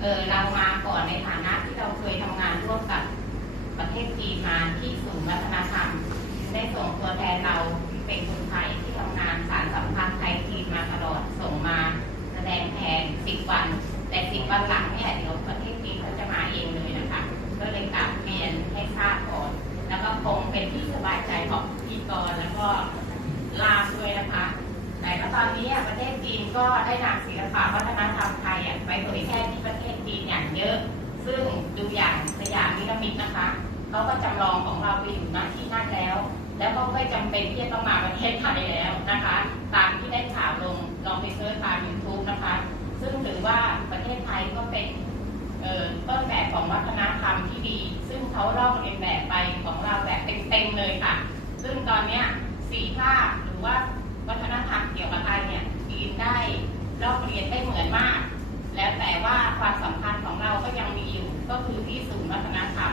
เออเรามาก่อนในฐานะที่เราเคยทำงานร่วมกับประเทศจีนมาที่ศูนย์วัฒนธรรม ได้ส่งตัวแทนเราเป็นคนไทยที่ทำงานสารสัมพันธ์ไทยจีนมาตลอดส่งมาแสดงแทน10วัน แต่10วันหลังเนี่ยเดี๋ยวประเทศจีนเขาจะมาเองเลยนะคะ ก็เลยกลับเรียนให้ทราบก่อน แล้วก็คงเป็นที่สบายใจของพิธีกรแล้วก็ลาด้วยนะคะ แต่ก็ตอนนี้อะประเทศ จีนก็ได้นำศิลปะวัฒนธรรมไทยไปเผยแพร่ที่ประเทศจีนอย่างเยอะ ซึ่งดูอย่างสยามนิรมิตนะคะเขาก็จำลองของเราไปอยู่ณที่นั่นแล้ว แล้วก็ไม่จำเป็นที่จะต้องมาประเทศไทยแล้วนะคะ ตามที่ได้ข่าวลงลองไปเสิร์ชตาม YouTube นะคะ ซึ่งถือว่าประเทศไทยก็เป็นต้นแบบของวัฒนธรรมที่ดี ซึ่งเขาลอกเลียนแบบไปของเราแบบเต็มๆเลยค่ะ ซึ่งตอนนี้สี่ภาคหรือว่าวัฒนธรรมเกี่ยวกับไทยเนี่ย ได้รอบเรียนได้เหมือนมาก แล้วแต่ว่าความสัมพันธ์ของเราก็ยังมีอยู่ก็คือที่ศูนย์วัฒนธรรม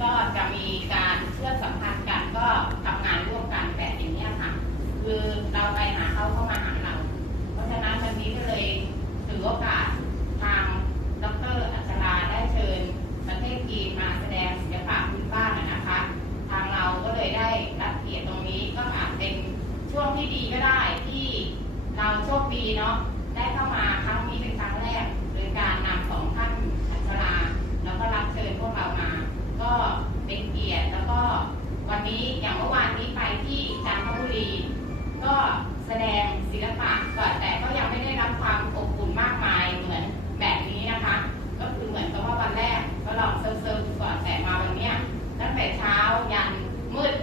ก็จะมีการเชื่อมสัมพันธ์กันก็ทำงานร่วมกันแบบอย่างนี้ค่ะ คือเราไปหาเขาเข้ามาหาเรา เพราะฉะนั้นวันนี้ก็เลยถือโอกาสทางดรอัชราได้เชิญประเทศจีนมาแสดงศิลปะพื้นบ้านนะนะคะ ทางเราก็เลยได้รับเกียรติตรงนี้ก็อาจเป็นช่วงที่ดีก็ได้ที่เราีเนาะได้เข้ามาครั้งนี้เป็นครั้งแรกโดยการนำของท่านอัชราแล้วก็รับเชิญพวกเรามา ก็เป็นเกียรติแล้วก็วันนี้อย่างเมื่อวานนี้ไปที่จันทบุรี ก็แสดงศิลปะก่อนแต่ก็ยังไม่ได้รับความอบอุ่นมากมายเหมือนแบบนี้นะคะ ก็คือเหมือนกับว่าวันแรกก็ลองเซิร์ฟๆก่อนแต่มาวันเนี้ยตั้งแต่เช้ายันมืด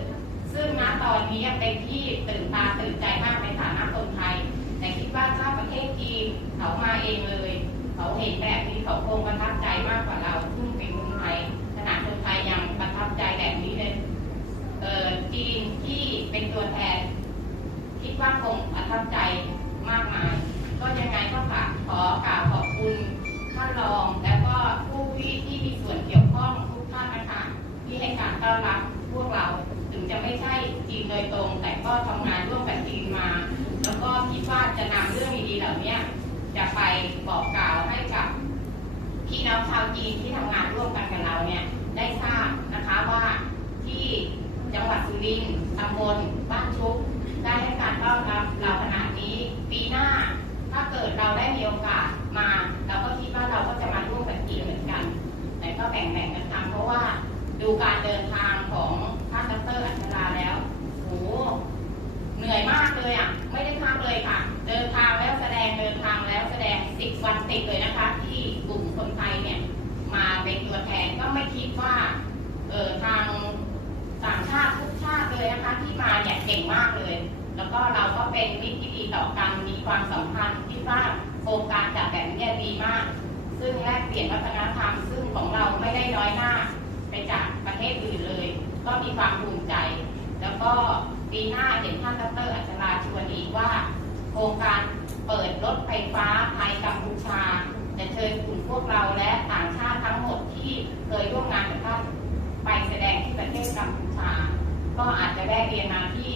ซึ่งณตอนนี้เป็นที่ตื่นตาตื่นใจ เขามาเองเลย เขาเห็นแบบนี้เขาคงประทับใจมากกว่าเราซึ่งเป็นคนไทยขนาดคนไทยยังประทับใจแบบนี้เลยเออจีนที่เป็นตัวแทนคิดว่าคงประทับใจมากมาย ก็ยังไงก็ฝากขอกล่าวขอบคุณท่านรองแล้วก็ผู้ที่ที่มีส่วนเกี่ยวข้องทุกท่านนะคะที่ให้การต้อนรับพวกเราถึงจะไม่ใช่จีนโดยตรง แต่ก็ทำงานร่วมกับจีนมา แล้วก็คิดว่าจะนำเรื่องดีๆเหล่านี้ จะไปบอกกล่าวให้กับพี่น้องชาวจีนที่ทำงานร่วมกันกับเราเนี่ยได้ทราบนะคะว่าที่จังหวัดสุรินทร์ตำบลบ้านชุก ได้ให้การต้อนรับเราขนาดนี้ ปีหน้า ถ้าเกิดเราได้มีโอกาสมา เราก็คิดว่าเราก็จะมาร่วมกับจีนเหมือนกัน แต่ก็แบ่งๆกันทำเพราะว่าดูการเดินทางของท่านดรอัชราแล้วโอ้โหเหนื่อยมากเลยอะ ไม่ได้พักเลยค่ะ เดินทางแล้วแสดงเดินทางแล้วแสดงสิบวันติดเลยนะคะ ที่กลุ่มคนไทยเนี่ย มาเป็น ตัวแทนก็ไม่คิดว่าเออทางต่างชาติทุกชาติเลยนะคะ ที่มาเนี่ยเก่งมากเลย แล้วก็เราก็เป็นมิตรที่ดีต่อกันมีความสัมพันธ์ที่ว่าโครงการจัดแบบนี้ดีมาก ซึ่งแลกเปลี่ยนวัฒนธรรม ซึ่งของเราไม่ได้น้อยหน้าไปจากประเทศอื่นเลย ก็มีความภูมิใจ แล้วก็ปีหน้าเห็นท่านดรอัชราชวนอีกว่า โครงการเปิดรถไฟฟ้าไทยกัมพูชาจะเชิญกลุ่มพวกเราและต่างหมดที่เคยร่วมงานกับท่านไปแสดงที่ประเทศกัมพูชา ก็ ได้เรียนมาที่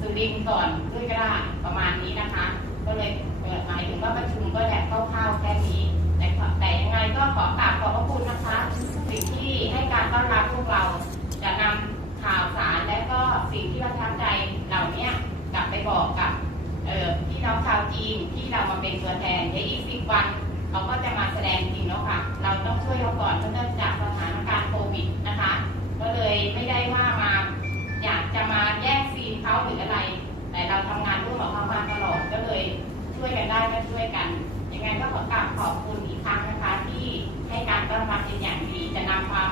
สุรินทร์ก่อนด้วยก็ได้ประมาณนี้นะคะ ก็เลยเปิดหมายถึงว่าประชุมก็แบบคร่าวๆแค่นี้แต่แต่ยังไงก็ขอกราบขอบพระคุณนะคะสิ่งที่ให้การต้อนรับพวกเราจะนำข่าวสารและก็สิ่งที่ประทับใจเหล่านี้กลับไปบอกกับพี่น้องชาวจีนที่เรามาเป็นตัวแทนเดี๋ยวอีกสิบวันเขาก็จะมาแสดงจริงแล้วค่ะ เราต้องช่วยเขาก่อนเพราะเนื่องจากสถานการณ์โควิดนะ มาแย่งซีนเขาหรืออะไร แต่เราทำงานร่วมกับเขามาตลอดก็เลยช่วยกันได้ก็ช่วยกัน ยังไงก็ขอกราบขอบคุณอีกครั้งนะคะที่ให้การต้อนรับเป็นอย่างดีจะนำความ